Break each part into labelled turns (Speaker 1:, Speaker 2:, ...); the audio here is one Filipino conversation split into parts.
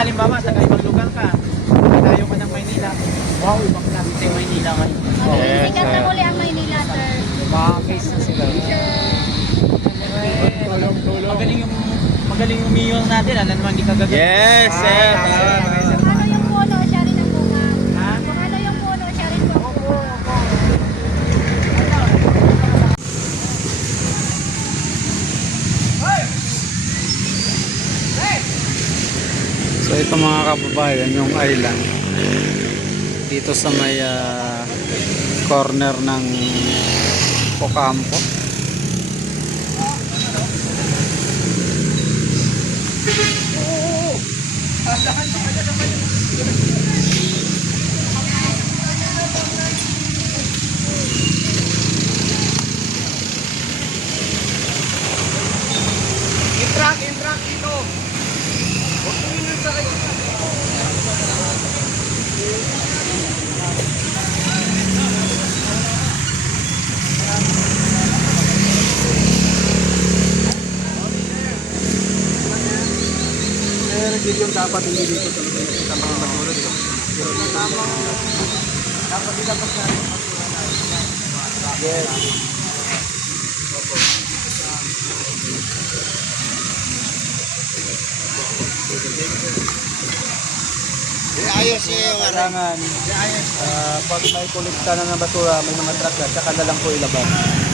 Speaker 1: halimbawa, sa ibang lugar ka, tayo ka ng Maynila. Wow, ibang klase sa Maynila ngayon.
Speaker 2: Yes,
Speaker 3: Sikat na
Speaker 2: sir.
Speaker 3: muli ang Maynila, sir.
Speaker 1: Mga case na sila. Tulong, tulong. Magaling yung magaling yung mayor natin, alam naman hindi kagagaling.
Speaker 2: Yes, sir.
Speaker 1: Ah, tama, tama, sir.
Speaker 3: Kung ano yung puno, siya rin ang bunga.
Speaker 1: Ha?
Speaker 3: Kung ano yung puno, siya rin ang bunga.
Speaker 2: So ito mga kababayan, yung island. Dito sa may ah, corner ng Ocampo.
Speaker 1: Sir, yung dapat hindi dito sa sa mga basura dito. Pero tama. Dapat pa sa Yes.
Speaker 4: Ayos niya yung ano.
Speaker 1: Kailangan, ah, pag may kolekta na ng basura, may mga truck na, tsaka na lang po ilabas.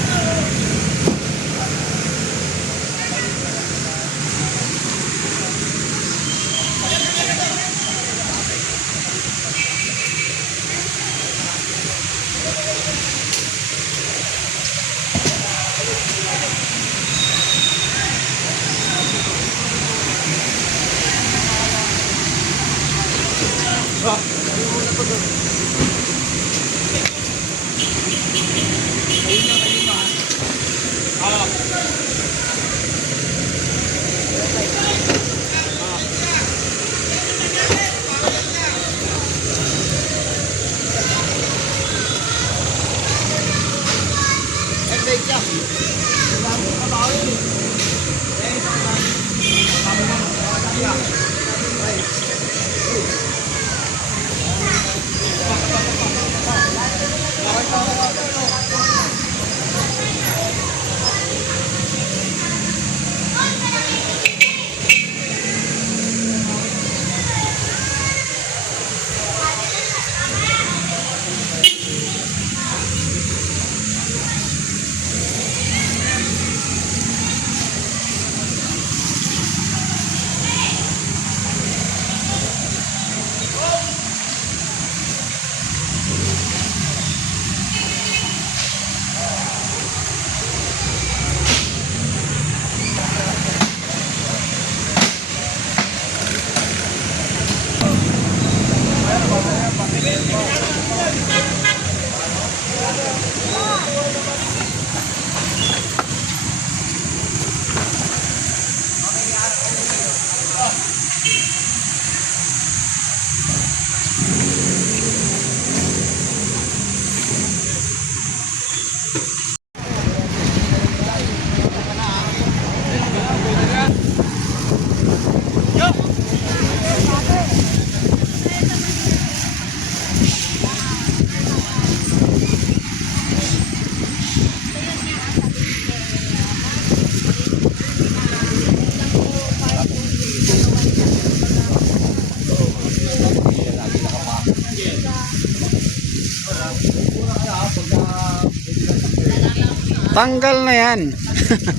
Speaker 2: Tanggal na yan.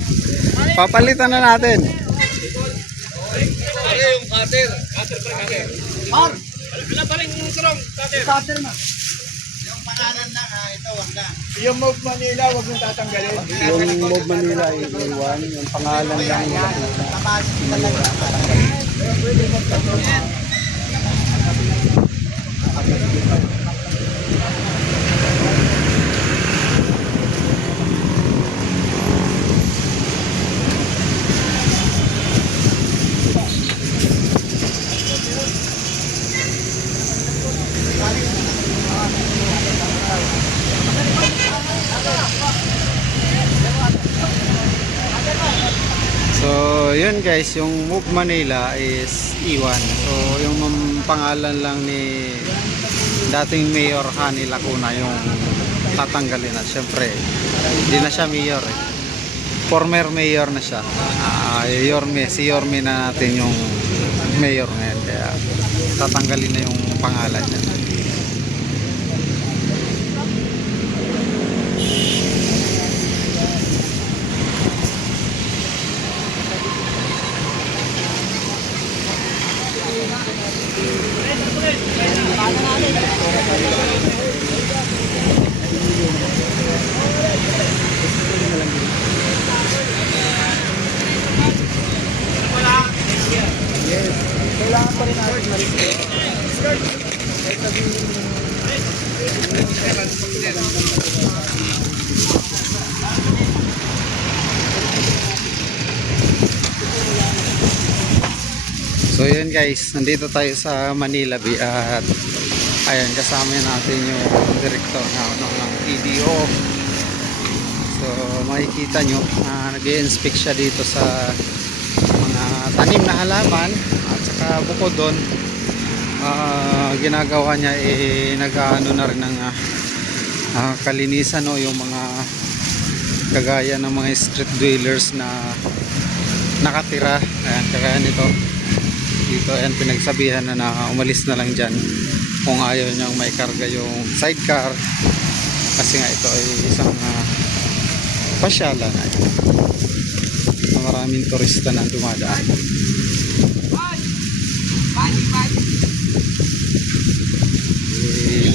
Speaker 2: Papalitan na natin.
Speaker 4: Yung pangalan na, ah, ito, wag na.
Speaker 1: Yung Move Manila, huwag mong tatanggalin.
Speaker 2: Yung Move Manila iiwan, yung pangalan lang.
Speaker 4: Tapos talaga.
Speaker 2: So, yun guys. guys, yung Move Manila is Iwan. So yung pangalan lang ni dating Mayor Hani Lacuna yung tatanggalin na. Siyempre, hindi na siya mayor eh. Former mayor na siya. Ah, Yorme, si Yorme na natin yung mayor ngayon. Kaya tatanggalin na yung pangalan niya. So yun guys, nandito tayo sa Manila Bay at ayan kasama natin yung director na ano, ng EDO. So makikita nyo, uh, nag inspect siya dito sa mga tanim na halaman. At saka bukod doon ah, ginagawa niya eh nag-ano na rin ng ah, ah, kalinisan no, yung mga kagaya ng mga street dwellers na nakatira. Ayan kagaya nito dito ayan pinagsabihan na na umalis na lang dyan kung ayaw niyang may karga yung sidecar. Kasi nga ito ay isang uh, pasyalan ay na maraming turista na dumadaan.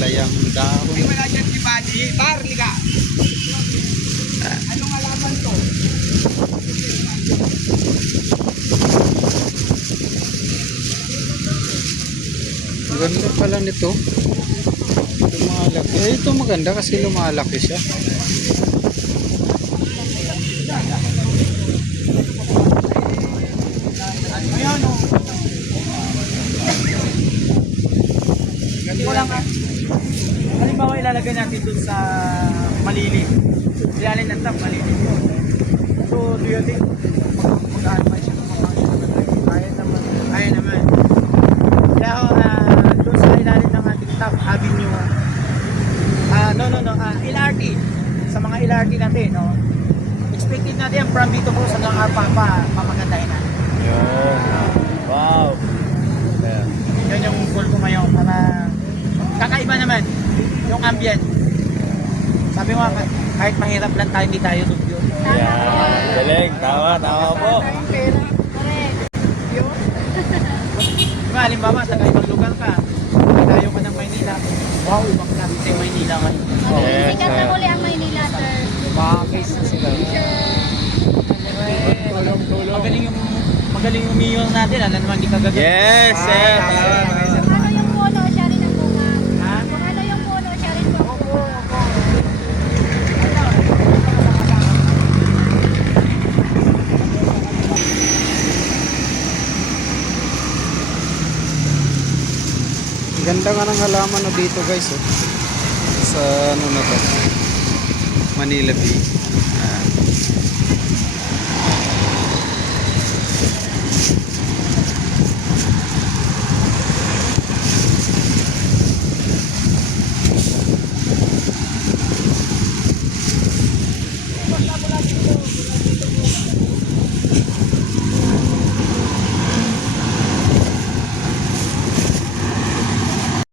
Speaker 2: Layang dahon.
Speaker 1: Wala dyan si Buddy. Barley ka. Anong alaman to?
Speaker 2: Ang ganda pala nito. Lumalaki. Eh, ito maganda kasi lumalaki siya.
Speaker 1: Ah. Halimbawa ilalagay natin dun sa malilim. Ilalim ng tap, malilim yun. So, do you think pa siya ng mga Kaya naman. Kaya naman. Kaya ako, ah, dun sa ilalim ng ating tap avenue, ah, no, no, no, ah, LRT. Sa mga Natin, no? Expected natin from dito po sa Gang Arpa pa, pamagandahin natin.
Speaker 2: Wow. Ayan.
Speaker 1: Yan yung goal ko ngayon para kakaiba naman yung ambient. Sabi mo kahit mahirap lang tayo, hindi tayo dugyo.
Speaker 2: Galing. Tama, tama po.
Speaker 1: Diba, halimbawa, sa ibang lugar ka, tayo ka ng Maynila. Wow, ibang klase yung Maynila ngayon.
Speaker 2: Yes,
Speaker 3: Sikat na
Speaker 2: sir.
Speaker 3: uli ang Maynila, sir.
Speaker 1: Mga case na sila. Magaling yung magaling mayor natin, alam naman di kagagawin.
Speaker 2: Yes, sir.
Speaker 3: Kung ano yung puno, siya rin ang bunga.
Speaker 1: Ha?
Speaker 3: Kung ano yung puno, siya rin ang bunga.
Speaker 2: Ganda nga ng halaman na dito guys. Oh. Sa ano na to. Manila Bay. Ah.